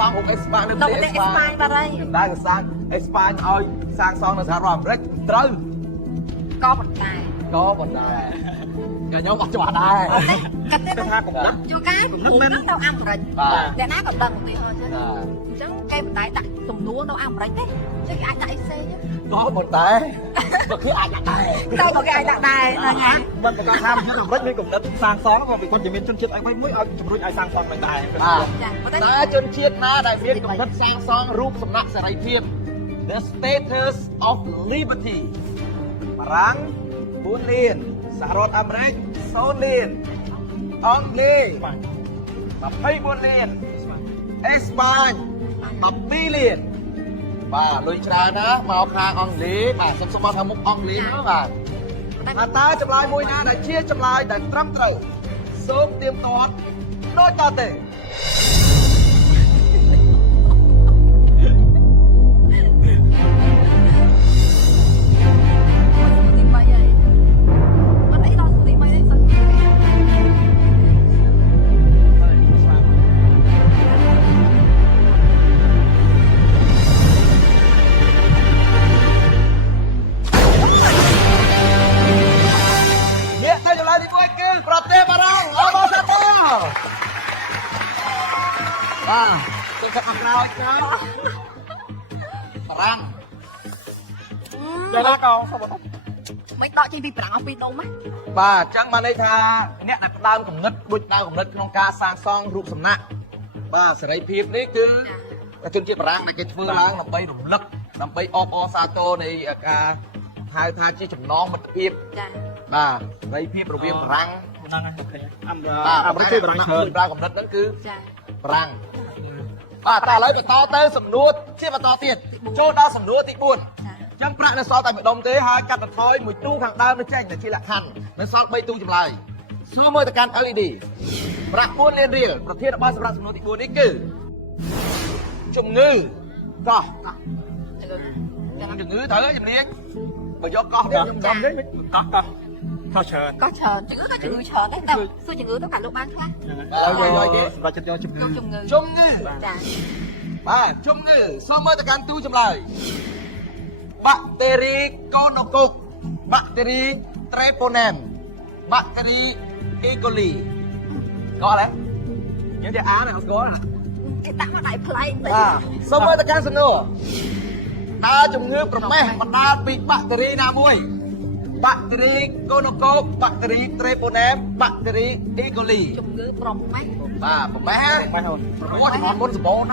xong một Espagne lên đâu tới có Espagne mà đây đây là sang Espagne ơi sang xong là sao rồi rất trâu có một đài có một đài giờ nhau mặt cho bạn đây cái tết tha cũng đất cho cái cũng rất đâu ăn rồi để ná cộng đồng một tí thôi chứ chẳng cái một đài tại tùng lúa đâu ăn rồi đấy chứ cái ai tại xe chứ có một đài mà cứ ai đặt đài đâu có cái ai đặt đài là nhá mình có tham chứ đồng rất với cùng đất sang xón còn bị con chỉ miền chân chết anh mới mới chụp đôi ai sang xón mình tài ta chân chiết na đại viên cùng đất sang son rúp sầm nặng sài phiên the status of liberty Parang 4 liềnសហរដ្ឋអាមេរិក0លានអង់គ្លេស24លានអេស្ប៉ាញ12លានបាទលុយច្រើនណាមកខាងអង់គ្លេសបាទសុំមកខាងមុខអង់គ្លេសហ្នឹងបាទតើចម្លើយមួយណាដែលជាចម្លើយដែលត្រឹមត្រូវសូមទៀមទាត់ដូចតទៅប្រទេសបារាំងអបអរសាទរបាទគឺកាត់អក្រោយណាបារាំងយ៉ាងណាក៏សុំបងមិនដកចេញពីប្រាំងអស់ពីដុំហ៎បាទអញ្ចឹងបានន័យថាអ្នកដែលផ្ដើមកំណត់ដូចផ្ដើមកំណត់ក្នុងការសាងសង់រូបសំណាកបាទសេរីភាពនេះគឺជនជាតិបារាំងដែលគេធ្វើឡើងដើម្បីរំលឹកដើម្បីអបអរសាទរនៃការហៅថាជាចំណងមិត្តភាពចាបាទសេរីភាពរវាងបារាំងហ្នឹងហើយអាមេរិកជួយបារាំងច្រើនប្រើកំណត់ហ្នឹងគឺចាបារាំងបាទតែឥឡូវបន្តទៅសំណួរជាបន្តទៀតចូលដល់សំណួរទី4អញ្ចឹងប្រាក់នៅសល់តែម្ដុំទេហើយកាត់បន្ថយមួយទូខាងដើមទៅចេញជាលក្ខខណ្ឌនៅសល់3ទូចម្លើយសួរមើលទៅកាន់ LED ប្រាក់4លានរៀលប្រធានបទសម្រាប់សំណួរទី4នេះគឺជំងឺកោះជំងឺត្រូវជំនាញបើយកកោះទៅខ្ញុំដំនេះកោះច្រើនcóច្រើនជំងឺក៏ជំងឺច្រើនដែរតែសួរជំងឺទៅកាន់លោកបានខ្លះយកទេសម្រាប់ចិត្តយកជំងឺចាបាទជំងឺសូមមើលទៅកាន់ទូចម្លើយបាក់តេរីកូណូកុកបាក់តេរីត្រេប៉ូណែមបាក់តេរីអេកូលីcó đấy những cái á này không có à cái tặng nó đại playសូមមើលទៅកាន់សំណួរតើជំងឺប្រមេះបណ្ដាលពីបាក់តេរីណាមួយបាក់តេរីកូណូកុកបាក់តេរីត្រេប៉ូណែមបាក់តេរីអេកូលីជំងឺប្រមេះបាទប្រមេះប្រមូលចំនួនមុនសម្បូរណា